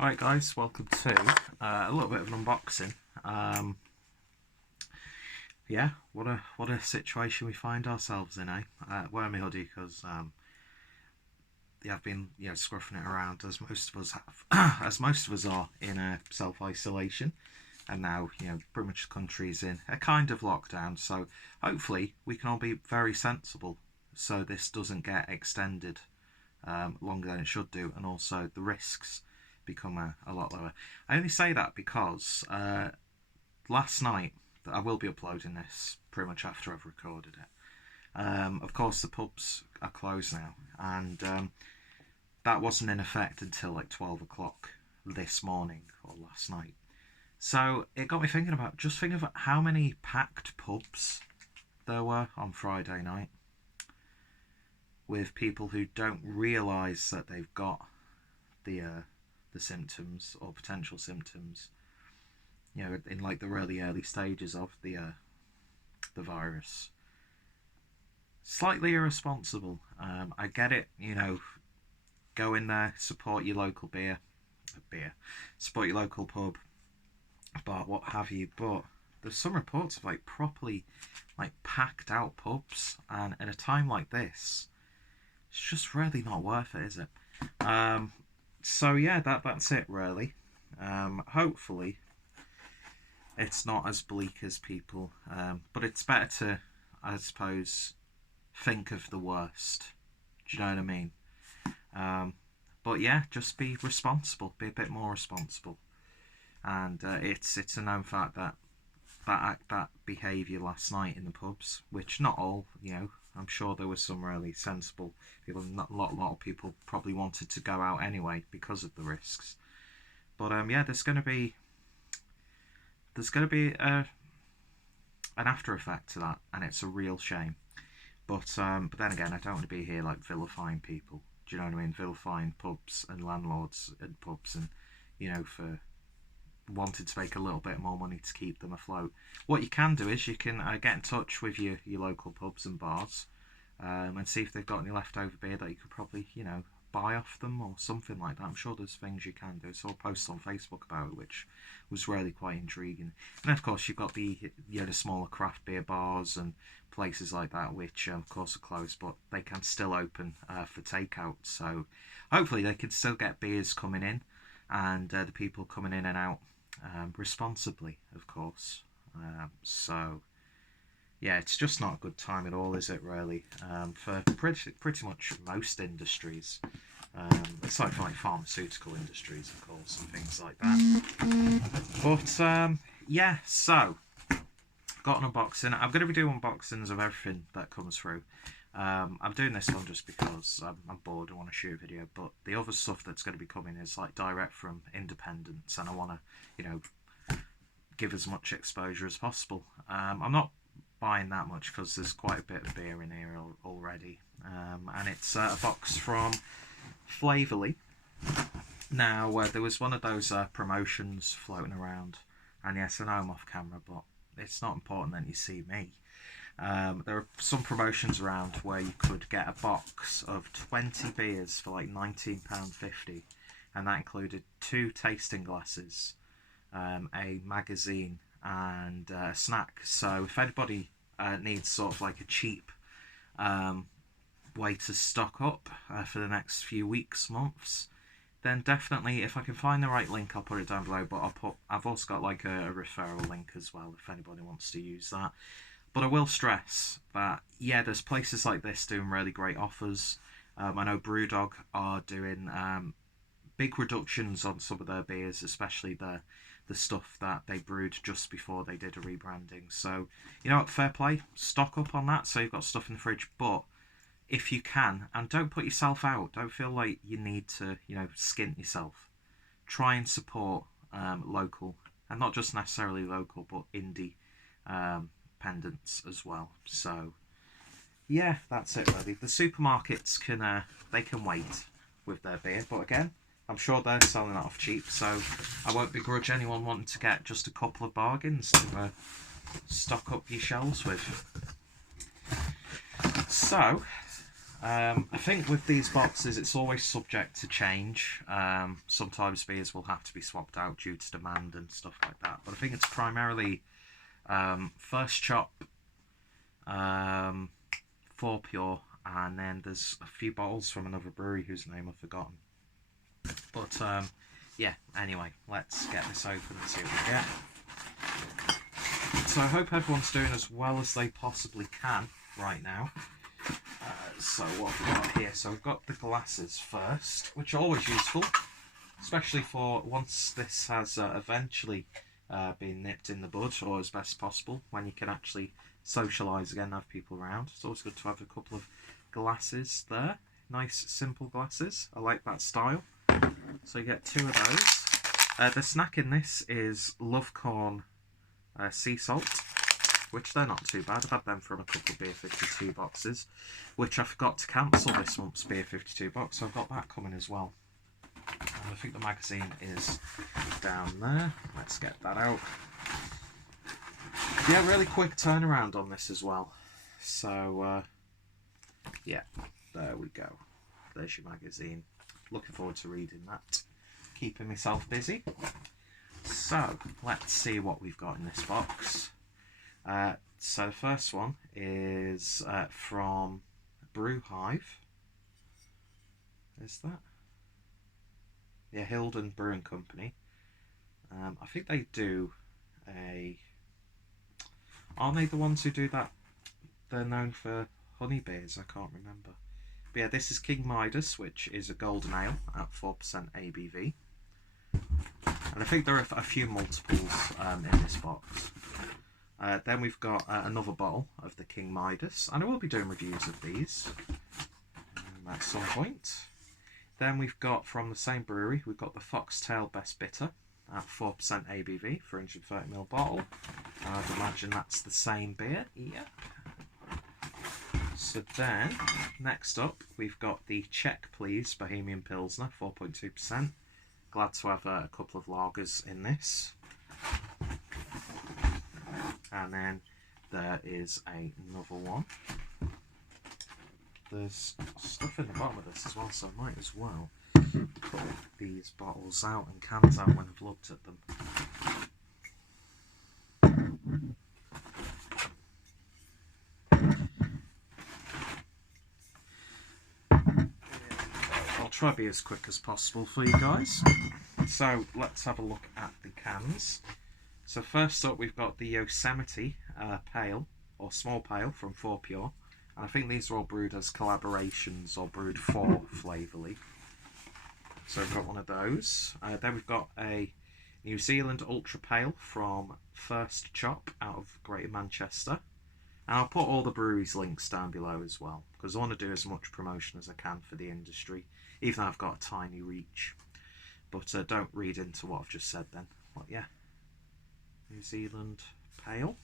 Alright guys, welcome to a little bit of an unboxing. Yeah, what a situation we find ourselves in, eh? Wearing my hoodie because I've been scruffing it around as most of us have, as most of us are in self-isolation, and now pretty much the country's in a kind of lockdown. So hopefully we can all be very sensible, so this doesn't get extended longer than it should do, and also the risks become a lot lower. I only say that because last night, I will be uploading this pretty much after I've recorded it. Of course, the pubs are closed now, and that wasn't in effect until like 12 o'clock this morning or last night. So it got me thinking about how many packed pubs there were on Friday night with people who don't realise that they've got the symptoms or potential symptoms, in like the really early stages of the virus. Slightly irresponsible. I get it. Go in there, support your local beer, support your local pub, bar, what have you. But there's some reports of like properly packed out pubs, and at a time like this, it's just really not worth it, is it? So yeah, that's it really. Hopefully it's not as bleak as people, but it's better to, I suppose, think of the worst. Do you know what I mean? But yeah, just be responsible, be a bit more responsible. And it's a known fact that behaviour last night in the pubs, which not all, I'm sure there were some really sensible people. Not a lot of people probably wanted to go out anyway because of the risks. But yeah, there's going to be an after effect to that, and it's a real shame. But then again, I don't want to be here vilifying people. Do you know what I mean? Vilifying pubs and landlords and pubs, and for wanted to make a little bit more money to keep them afloat. What you can do is you can get in touch with your local pubs and bars, and see if they've got any leftover beer that you could probably buy off them or something like that. I'm sure there's things you can do. So I'll post on Facebook about it, which was really quite intriguing. And of course you've got the the smaller craft beer bars and places like that, which of course are closed, but they can still open for takeout. So hopefully they can still get beers coming in, and the people coming in and out responsibly, of course. So yeah, it's just not a good time at all, is it really? For pretty much most industries. Aside from pharmaceutical industries, of course, and things like that. But yeah, so got an unboxing. I'm going to be doing unboxings of everything that comes through. I'm doing this one just because I'm bored and want to shoot a video, but the other stuff that's going to be coming is direct from independents, and I want to give as much exposure as possible. I'm not buying that much because there's quite a bit of beer in here already, and it's a box from Flavourly. Now there was one of those promotions floating around, and yes, I know I'm off camera, but it's not important that you see me. There are some promotions around where you could get a box of 20 beers for £19.50, and that included 2 tasting glasses, a magazine, and a snack. So if anybody needs sort of a cheap way to stock up for the next few weeks, months, then definitely, if I can find the right link, I'll put it down below. But I've also got a referral link as well if anybody wants to use that. But I will stress that yeah, there's places like this doing really great offers. I know Brewdog are doing big reductions on some of their beers, especially the stuff that they brewed just before they did a rebranding. So fair play, stock up on that so you've got stuff in the fridge. But if you can, and don't put yourself out, don't feel like you need to skint yourself. Try and support local, and not just necessarily local, but indie pendants as well. So yeah, that's it really. The supermarkets can wait with their beer, but again, I'm sure they're selling that off cheap, so I won't begrudge anyone wanting to get just a couple of bargains to stock up your shelves with. So I think with these boxes, it's always subject to change. Sometimes beers will have to be swapped out due to demand and stuff like that. But I think it's primarily First Chop, Fourpure, and then there's a few bottles from another brewery whose name I've forgotten. But yeah, anyway, let's get this open and see what we get. So I hope everyone's doing as well as they possibly can right now. So what have we got here? So we've got the glasses first, which are always useful, especially for once this has eventually been nipped in the bud, or as best possible, when you can actually socialise again and have people around. It's always good to have a couple of glasses there. Nice, simple glasses. I like that style. So you get 2 of those. The snack in this is Love Corn sea salt, which they're not too bad. I've had them from a couple of Beer 52 boxes, which I forgot to cancel this month's Beer 52 box, so I've got that coming as well. And I think the magazine is down there. Let's get that out. Yeah, really quick turnaround on this as well. So, yeah, there we go. There's your magazine. Looking forward to reading that. Keeping myself busy. So, let's see what we've got in this box. So the first one is from Brew Hive. Is that? Yeah, Hilden Brewing Company. I think they do a... Aren't they the ones who do that? They're known for honey beers, I can't remember. But yeah, this is King Midas, which is a golden ale at 4% ABV. And I think there are a few multiples in this box. Then we've got another bottle of the King Midas, and I will be doing reviews of these at some point. Then we've got, from the same brewery, we've got the Foxtail Best Bitter at 4% ABV, 330ml bottle. I'd imagine that's the same beer, yeah. So then, next up, we've got the Check Please Bohemian Pilsner, 4.2%. Glad to have a couple of lagers in this. And then there is another one. There's stuff in the bottom of this as well, so I might as well put these bottles out and cans out when I've looked at them. I'll try to be as quick as possible for you guys. So let's have a look at the cans. So first up, we've got the Yosemite Pale, or Small Pale from Fourpure. And I think these are all brewed as collaborations or brewed for Flavourly. So we've got one of those. Then we've got a New Zealand Ultra Pale from First Chop out of Greater Manchester. And I'll put all the breweries' links down below as well, because I want to do as much promotion as I can for the industry, even though I've got a tiny reach. But don't read into what I've just said then. But yeah. New Zealand Pale.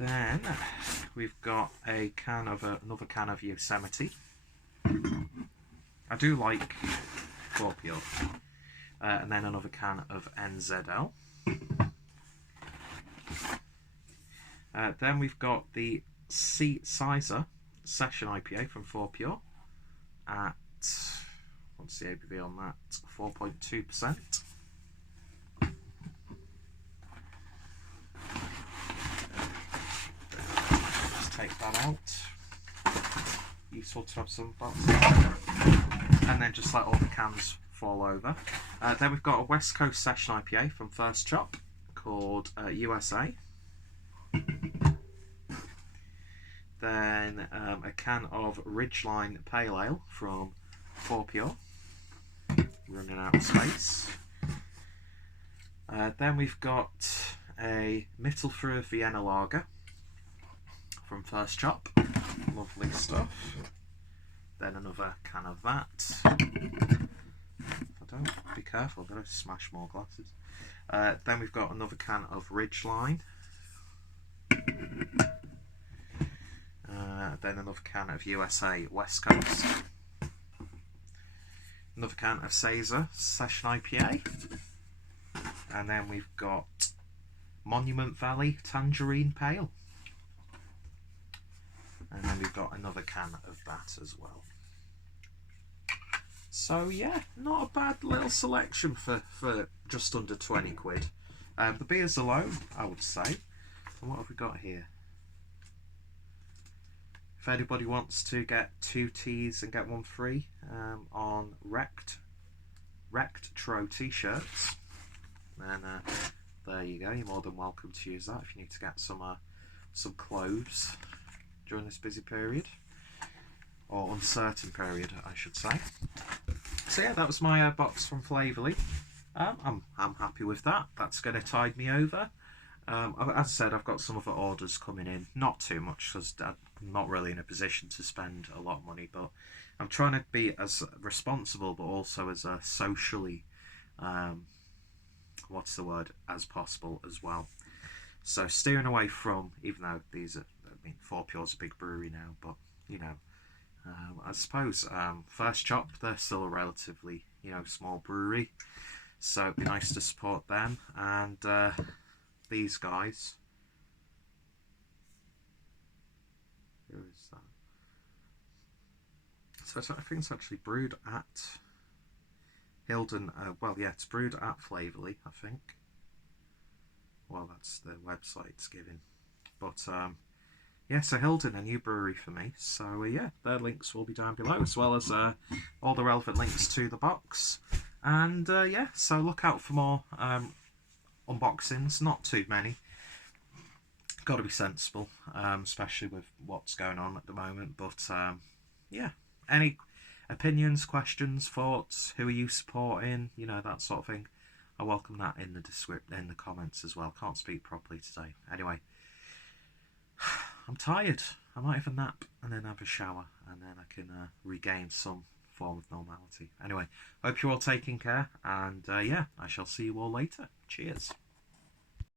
Then we've got a can of another can of Yosemite. I do like Fourpure. And then another can of NZL. Then we've got the Sizer Session IPA from Fourpure at, what's the ABV on that? 4.2%. Take that out. Useful to have some boxes. And then just let all the cans fall over. Then we've got a West Coast Session IPA from First Chop called USA. Then a can of Ridgeline Pale Ale from Fourpure. Running out of space. Then we've got a Mittelfrüh Vienna Lager from First Chop. Lovely stuff. Then another can of that. If I don't be careful, I'm going to smash more glasses. Then we've got another can of Ridgeline. Then another can of USA West Coast. Another can of Caesar Session IPA. And then we've got Monument Valley Tangerine Pale. And then we've got another can of that as well. So yeah, not a bad little selection for just under 20 quid. The beers alone, I would say. And what have we got here? If anybody wants to get 2 teas and get 1 free on Rectro t-shirts, then there you go. You're more than welcome to use that if you need to get some clothes during this busy period, or uncertain period, I should say. So yeah, that was my box from Flavourly. I'm happy with that. That's going to tide me over. As I said, I've got some other orders coming in. Not too much, because I'm not really in a position to spend a lot of money, but I'm trying to be as responsible, but also as socially, what's the word, as possible as well. So steering away from, even though these are, I mean, Fourpure's a big brewery now, but, you know, I suppose First Chop, they're still a relatively, you know, small brewery, so it'd be nice to support them. And these guys, who is that? So I think it's actually brewed at Hilden. Well, yeah, it's brewed at Flavourly, I think. Well, that's the website's giving, but yeah, so Hilden, a new brewery for me. So yeah, their links will be down below, as well as all the relevant links to the box. And yeah, so look out for more unboxings. Not too many. Got to be sensible, especially with what's going on at the moment. But yeah, any opinions, questions, thoughts? Who are you supporting? You know, that sort of thing. I welcome that in the comments as well. Can't speak properly today. Anyway, I'm tired. I might have a nap and then have a shower, and then I can regain some form of normality. Anyway, hope you're all taking care, and yeah, I shall see you all later. Cheers.